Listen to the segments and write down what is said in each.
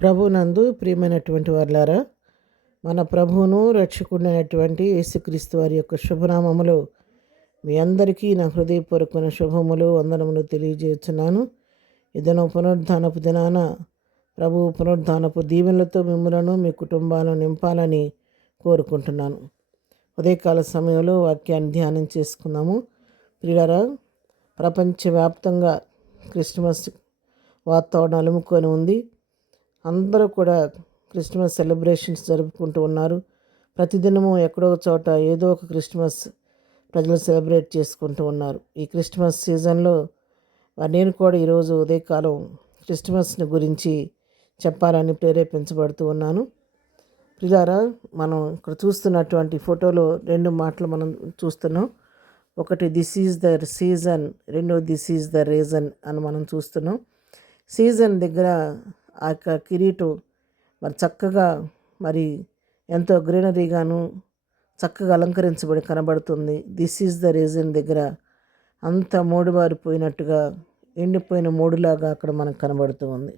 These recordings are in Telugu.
ప్రభునందు ప్రియమైనటువంటి వారులారా, మన ప్రభువును రక్షకుడైనటువంటి యేసుక్రీస్తు వారి యొక్క శుభనామములో మీ అందరికీ నా హృదయపూర్వకమైన శుభములు వందనములు తెలియజేస్తున్నాను. ఇదను పునరుద్ధానపు దినాన ప్రభు పునరుద్ధానపు దీవెనలతో మిమ్మలను మీ కుటుంబాలను నింపాలని కోరుకుంటున్నాను. ఉదయకాల సమయంలో వాక్యాన్ని ధ్యానం చేసుకున్నాము. ప్రియులారా, ప్రపంచవ్యాప్తంగా క్రిస్మస్ వాతావరణం అలుముకొని ఉంది. అందరూ కూడా క్రిస్మస్ సెలబ్రేషన్స్ జరుపుకుంటూ ఉన్నారు. ప్రతిదినము ఎక్కడో చోట ఏదో ఒక క్రిస్మస్ ప్రజలు సెలబ్రేట్ చేసుకుంటూ ఉన్నారు. ఈ క్రిస్మస్ సీజన్లో నేను కూడా ఈరోజు ఉదయకాలం క్రిస్మస్ని గురించి చెప్పాలని ప్రేరేపించబడుతూ ఉన్నాను. ప్రియులారా, మనం ఇక్కడ చూస్తున్నటువంటి ఫోటోలో రెండు మాటలు మనం చూస్తున్నాం. ఒకటి దిస్ ఈజ్ ద సీజన్, రెండో దిస్ ఈజ్ ద రీజన్ అని మనం చూస్తున్నాం. సీజన్ దగ్గర ఆ యొక్క కిరీటం మరి చక్కగా మరి ఎంతో గ్రీనరీగాను చక్కగా అలంకరించబడి కనబడుతుంది. దిస్ ఈజ్ ద రీజన్ దగ్గర అంత మోడుబారిపోయినట్టుగా ఎండిపోయిన మోడులాగా అక్కడ మనకు కనబడుతూ ఉంది.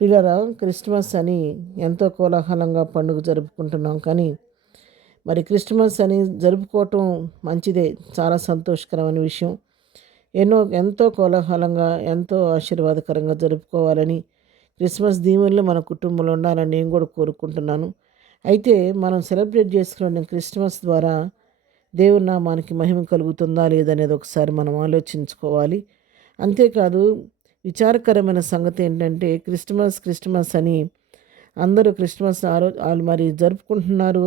పిల్లరా, క్రిస్మస్ అని ఎంతో కోలాహలంగా పండుగ జరుపుకుంటున్నాం. కానీ మరి క్రిస్మస్ అని జరుపుకోవటం మంచిదే, చాలా సంతోషకరమైన విషయం. ఎంతో కోలాహలంగా ఎంతో ఆశీర్వాదకరంగా జరుపుకోవాలని, క్రిస్మస్ దీవెనలు మన కుటుంబంలో ఉండాలని నేను కూడా కోరుకుంటున్నాను. అయితే మనం సెలబ్రేట్ చేసుకునే క్రిస్మస్ ద్వారా దేవుని నామానికి మహిమ కలుగుతుందా లేదనేది ఒకసారి మనం ఆలోచించుకోవాలి. అంతేకాదు, విచారకరమైన సంగతి ఏంటంటే క్రిస్మస్ అని అందరూ క్రిస్మస్ మరి జరుపుకుంటున్నారు,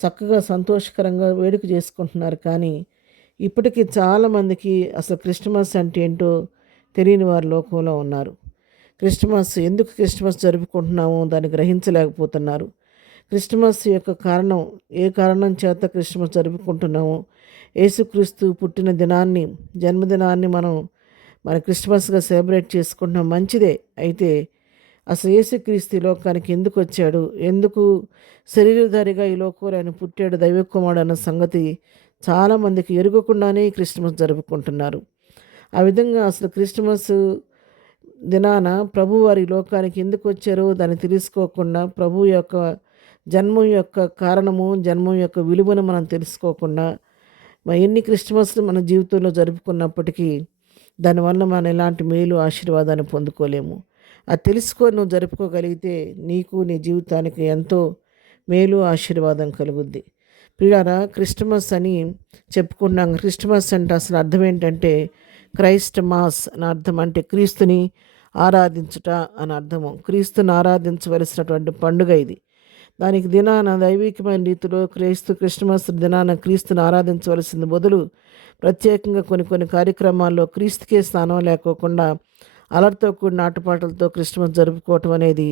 చక్కగా సంతోషకరంగా వేడుక చేసుకుంటున్నారు. కానీ ఇప్పటికీ చాలామందికి అసలు క్రిస్మస్ అంటే ఏంటో తెలియని వారి లోకంలో ఉన్నారు. ఎందుకు క్రిస్మస్ జరుపుకుంటున్నామో దాన్ని గ్రహించలేకపోతున్నారు. క్రిస్మస్ యొక్క కారణం, ఏ కారణం చేత క్రిస్మస్ జరుపుకుంటున్నామో, యేసుక్రీస్తు పుట్టిన దినాన్ని, జన్మదినాన్ని మన క్రిస్మస్గా సెలబ్రేట్ చేసుకుంటున్నాం, మంచిదే. అయితే అసలు యేసుక్రీస్తు ఈ లోకానికి ఎందుకు వచ్చాడు, ఎందుకు శరీరధారిగా ఈ లోకంలో ఆయన పుట్టాడు, దైవకుమారుడు అన్న సంగతి చాలామందికి ఎరుగకుండానే క్రిస్మస్ జరుపుకుంటున్నారు. ఆ విధంగా అసలు క్రిస్మస్ దినాన ప్రభు వారి లోకానికి ఎందుకు వచ్చారో దాన్ని తెలుసుకోకుండా, ప్రభు యొక్క జన్మం యొక్క కారణము, జన్మం యొక్క విలువను మనం తెలుసుకోకుండా ఎన్ని క్రిస్మస్లు మన జీవితంలో జరుపుకున్నప్పటికీ దానివల్ల మనం ఎలాంటి మేలు ఆశీర్వాదాన్ని పొందుకోలేము. అది తెలుసుకొని నువ్వు జరుపుకోగలిగితే నీకు నీ జీవితానికి ఎంతో మేలు ఆశీర్వాదం కలుగుద్ది. ప్రియులారా, క్రిస్మస్ అని చెప్పుకున్నాం. క్రిస్మస్ అంటే అసలు అర్థం ఏంటంటే క్రైస్ట్ మాస్ అని అర్థం. అంటే క్రీస్తుని ఆరాధించుట అని అర్థము. క్రీస్తుని ఆరాధించవలసినటువంటి పండుగ ఇది. దానికి దినాన దైవికమైన రీతిలో క్రిస్మస్ దినాన క్రీస్తుని ఆరాధించవలసింది బదులు ప్రత్యేకంగా కొన్ని కార్యక్రమాల్లో క్రీస్తుకే స్థానం లేకోకుండా అలర్తో కూడిన ఆటపాటలతో క్రిస్మస్ జరుపుకోవటం అనేది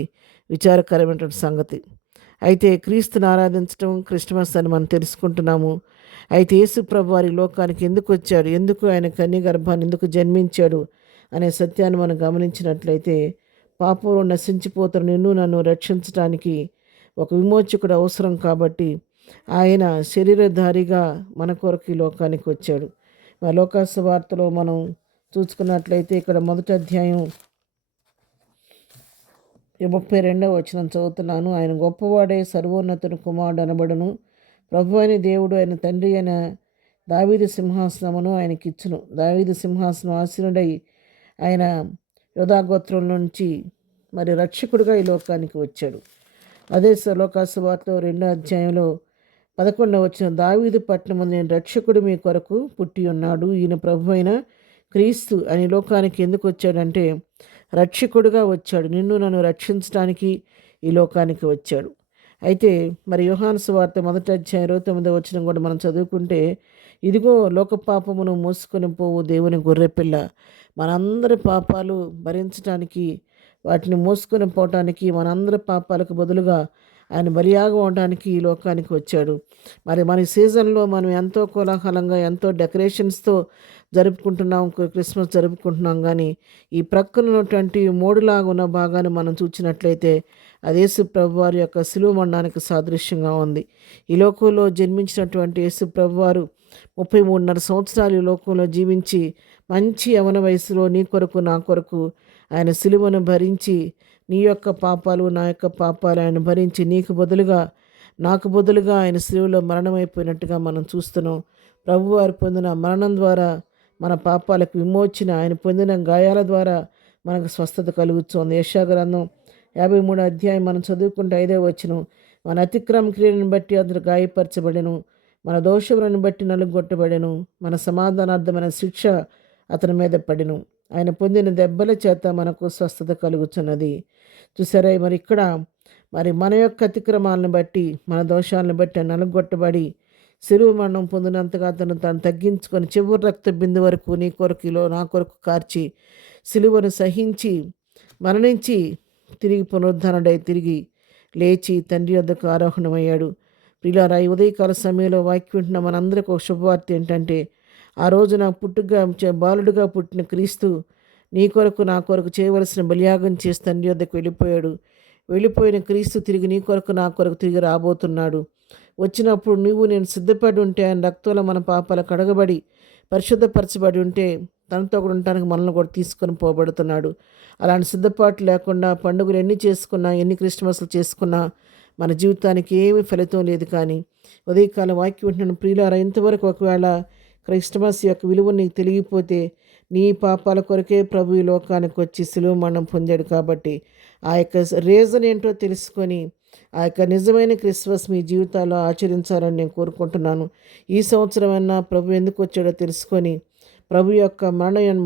విచారకరమైనటువంటి సంగతి. అయితే క్రీస్తుని ఆరాధించడం క్రిస్మస్ అని మనం తెలుసుకుంటున్నాము. అయితే యేసు ప్రభు వారి లోకానికి ఎందుకు వచ్చాడు, ఎందుకు ఆయన కన్య గర్భాన్ని ఎందుకు జన్మించాడు అనే సత్యాన్ని మనం గమనించినట్లయితే, పాపంలో నశించిపోతున్న నిన్ను నన్ను రక్షించడానికి ఒక విమోచకుడు అవసరం కాబట్టి ఆయన శరీరధారిగా మన కొరకు ఈ లోకానికి వచ్చాడు. మా లోకాసు వార్తలో మనం చూసుకున్నట్లయితే ఇక్కడ మొదటి అధ్యాయం 32వ వచనం చదువుతున్నాను. ఆయన గొప్పవాడే సర్వోన్నతుని కుమారుడు అనబడును. ప్రభు అయిన దేవుడు ఆయన తండ్రి అయిన దావీదు సింహాసనమును ఆయనకిచ్చును. దావీదు సింహాసనం ఆసీనుడై ఆయన యోధా గోత్రం నుంచి మరి రక్షకుడిగా ఈ లోకానికి వచ్చాడు. అదే లోకాసు వార్తలో 2వ అధ్యాయంలో 11వ వచనం, దావీదు పట్టణము నేను రక్షకుడు మీ కొరకు పుట్టి ఉన్నాడు, ఈయన ప్రభు అయిన క్రీస్తు అని లోకానికి ఎందుకు వచ్చాడంటే రక్షకుడుగా వచ్చాడు, నిన్ను నన్ను రక్షించడానికి ఈ లోకానికి వచ్చాడు. అయితే మరి యోహాను సువార్త 1వ అధ్యాయం 29వ వచనం కూడా మనం చదువుకుంటే, ఇదిగో లోక పాపమును మోసుకొని పోవు దేవుని గొర్రెపిల్ల, మనందరి పాపాలు భరించడానికి, వాటిని మోసుకొని పోవటానికి, మనందరి పాపాలకు బదులుగా ఆయన బలియాగం అవడానికి ఈ లోకానికి వచ్చాడు. మరి మన సీజన్లో మనం ఎంతో కోలాహలంగా ఎంతో డెకరేషన్స్తో జరుపుకుంటున్నాం, క్రిస్మస్ జరుపుకుంటున్నాం. కానీ ఈ ప్రక్కన ఉన్నటువంటి మోడులాగా ఉన్న భాగాన్ని మనం చూసినట్లయితే అది యేసు ప్రభువారి యొక్క శిలువ మరణానికి సాదృశ్యంగా ఉంది. ఈ లోకంలో జన్మించినటువంటి యేసు ప్రభువారు 33.5 సంవత్సరాలు ఈ లోకంలో జీవించి మంచి యవన వయసులో నీ కొరకు నా కొరకు ఆయన శిలువను భరించి నీ యొక్క పాపాలు నా యొక్క పాపాలు ఆయన భరించి నాకు బదులుగా ఆయన శిలువలో మరణమైపోయినట్టుగా మనం చూస్తున్నాం. ప్రభువారు పొందిన మరణం ద్వారా మన పాపాలకు విమోచన, ఆయన పొందిన గాయాల ద్వారా మనకు స్వస్థత కలుగుతుంది. యెషయా గ్రంథం 53 అధ్యాయం మనం చదువుకుంటే 5వ వచనం, మన అతిక్రమ క్రియలను బట్టి అతడు గాయపరచబడెను, మన దోషములను బట్టి నలుగొట్టబడెను, మన సమాధానార్థమైన శిక్ష అతని మీద పడెను, ఆయన పొందిన దెబ్బల చేత మనకు స్వస్థత కలుగుతున్నది. చూసారా, మరి మన యొక్క అతిక్రమాలను బట్టి మన దోషాలను బట్టి నలుగొట్టబడి శిలువ మరణం పొందినంతగా అతను తాను తగ్గించుకొని చివరి రక్త బిందు వరకు నీ కొరకులో నా కొరకు కార్చి శిలువను సహించి మరణించి తిరిగి పునరుద్ధరణడై తిరిగి లేచి తండ్రి వద్దకు ఆరోహణమయ్యాడు. ప్రియులారా, ఈ ఉదయకాల సమయంలో వాక్యం వింటున్న మనందరికీ ఒక శుభవార్త ఏంటంటే, ఆ రోజున బాలుడుగా పుట్టిన క్రీస్తు నీ కొరకు నా కొరకు చేయవలసిన బలియాగం చేసి తండ్రి వద్దకు వెళ్ళిపోయిన క్రీస్తు తిరిగి నీ కొరకు నా కొరకు తిరిగి రాబోతున్నాడు. వచ్చినప్పుడు నేను సిద్ధపడి ఉంటే, ఆయన రక్తంలో మన పాపాలు కడగబడి పరిశుద్ధపరచబడి ఉంటే తనతో కూడా ఉండటానికి మనల్ని కూడా తీసుకొని పోబడుతున్నాడు. అలాంటి సిద్ధపాటు లేకుండా పండుగలు ఎన్ని చేసుకున్నా, ఎన్ని క్రిస్మస్లు చేసుకున్నా మన జీవితానికి ఏమీ ఫలితం లేదు. కానీ ఉదయకాలం వాక్యం వింటున్న ప్రియులారా, ఇంతవరకు ఒకవేళ క్రిస్మస్ యొక్క విలువ నీకు తెలియకపోతే, నీ పాపాల కొరకే ప్రభు ఈ లోకానికి వచ్చి శిలువ మరణం పొందాడు. కాబట్టి ఆ యొక్క రీజన్ ఏంటో తెలుసుకొని ఆ యొక్క నిజమైన క్రిస్మస్ మీ జీవితాల్లో ఆచరించాలని నేను కోరుకుంటున్నాను. ఈ సంవత్సరమైనా ప్రభు ఎందుకు వచ్చాడో తెలుసుకొని ప్రభు యొక్క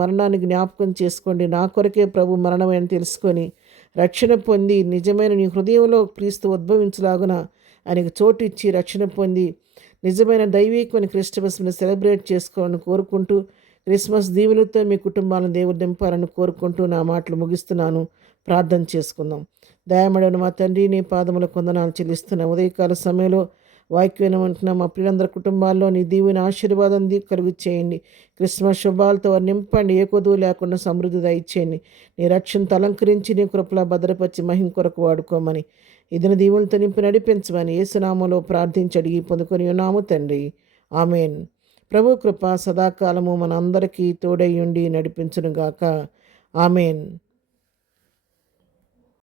మరణాన్ని జ్ఞాపకం చేసుకోండి. నా కొరకే ప్రభు మరణమని తెలుసుకొని రక్షణ పొంది నిజమైన నీ హృదయంలో క్రీస్తు ఉద్భవించలాగున ఆయనకు చోటు ఇచ్చి రక్షణ పొంది నిజమైన దైవికమైన క్రిస్మస్ని సెలబ్రేట్ చేసుకోవాలని కోరుకుంటూ, క్రిస్మస్ దీవెనలతో మీ కుటుంబాలను దేవుడు నింపాలని కోరుకుంటూ నా మాటలు ముగిస్తున్నాను. ప్రార్థన చేసుకుందాం. దయమడని మా తండ్రి, నీ పాదముల కొందనాలు చెల్లిస్తున్న ఉదయకాల సమయంలో వాక్యం ఉంటున్న మా ప్రియులందరి కుటుంబాల్లో నీ దీవెన ఆశీర్వాదం కలుగు చేయండి. క్రిస్మస్ శుభాలతో వారు నింపండి. ఏ కొదువు లేకుండా సమృద్ధి దయచేయండి. నీ రక్షణతో అలంకరించి నీ కృపలా భద్రపరిచి మహిమ కొరకు వాడుకోమని, ఇదిన దీవులతో నింపి నడిపించమని యేసునామములో ప్రార్థించి అడిగి పొందుకొని ఉన్నాము తండ్రి. ఆమెన్. ప్రభు కృప సదాకాలము మన అందరికీ తోడై ఉండి నడిపించునుగాక. ఆమెన్.